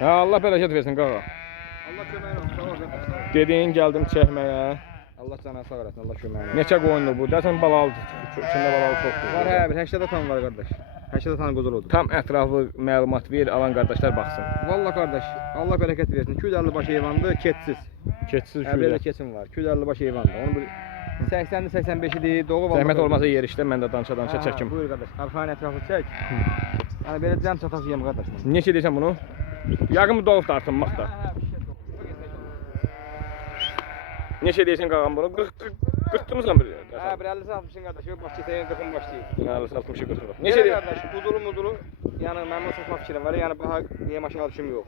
Ha, Allah bərəkət versin qaqa. Allah köməyin olsun. Sağ ol qardaş. Dediyin gəldim çəkməyə. Allah sana sağ olasın. Allah köməyin olsun. Neçə qoyundur bu? Dəsən balalı, içində balalı çoxdur. Var hə, bir 80 tan var qardaş. 80 tan quzul oldu. Tam ətraflı məlumat ver, alan qardaşlar baxsın. Vallahi qardaş, Allah bərəkət versin. 250 baş heyvandır, keçsiz. Keçsiz Hə, belə şöyle. keçim var. 250 baş heyvandır. Onu bir 80-li 85'idi, doğu vallahi. Zəhmət olmasa yer işlə, mən də danışa çəkim. Buyur qardaş. Arxanı ətrafı çək. Yəni belə cəm çatasıyam qardaş. Neçə deyirsən bunu? Yağım dolub dartınmaq da. Neçə deyirsən qağam bunu? 40-mısan bir? Hə, bir 50-60'ın qardaş. Yox, baş keçəyin 40'ın başlayır. 60-ı 40. Neçə Neçə deyirsən? qardaş? Mudulu. Yəni mənim satmaq fikrim var. Yəni baha niyə maşın alışım yox.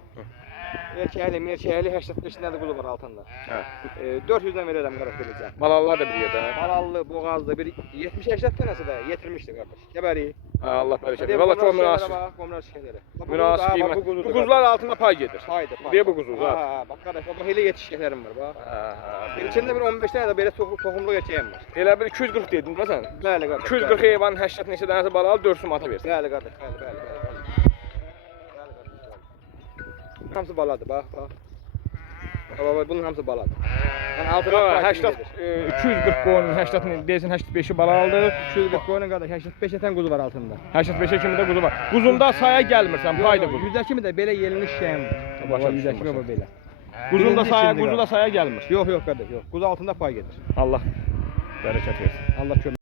Erkəkli 85 nədir qulu var altında. Hə. 400-dən verərəm qardaş beləcə. Malallar da bir yerdə. Malallı, boğazlı bir 70-80 dənəsi də yetirmişdi qardaş. Gəbəri. Allah bərəkət versin. Valla çox münasib. Qomlar şişələri. Münasib qiymət. Bu quzular altında pay gedir. Paydı. Deyə bu quzu zat. Ha, bax qardaş, bax elə yetişiklərim var bax. Hə. İçində bir 15 dənə də belə toxumluq erkəyim var. Elə bir 240 dedin də sən. Bəli qardaş. 240 heyvan 80 neçə dənəsi balalı 400 manata versin. Bəli qardaş, bəli. Hamısı baladır, bax. Baba, bunun hamısı baladır. Yəni altına 80 240 qoyunun 80 deyirsən 85-i balalıdır. 240 qoyunun qardaş 85 ətən quzu var altında. 85-ə kimi də quzu var. Quzunda saya gəlmirsən, payda quzu. Yüzdəki mi də belə yelmiş şeyim var. Başa Yüzdəki düşdüm, baba belə. Quzunda Birinci saya, içində quzuda saya gəlmir. Yox qardaş, yox. Quzu altında pay gedir. Allah bərəkət versin. Allah kömək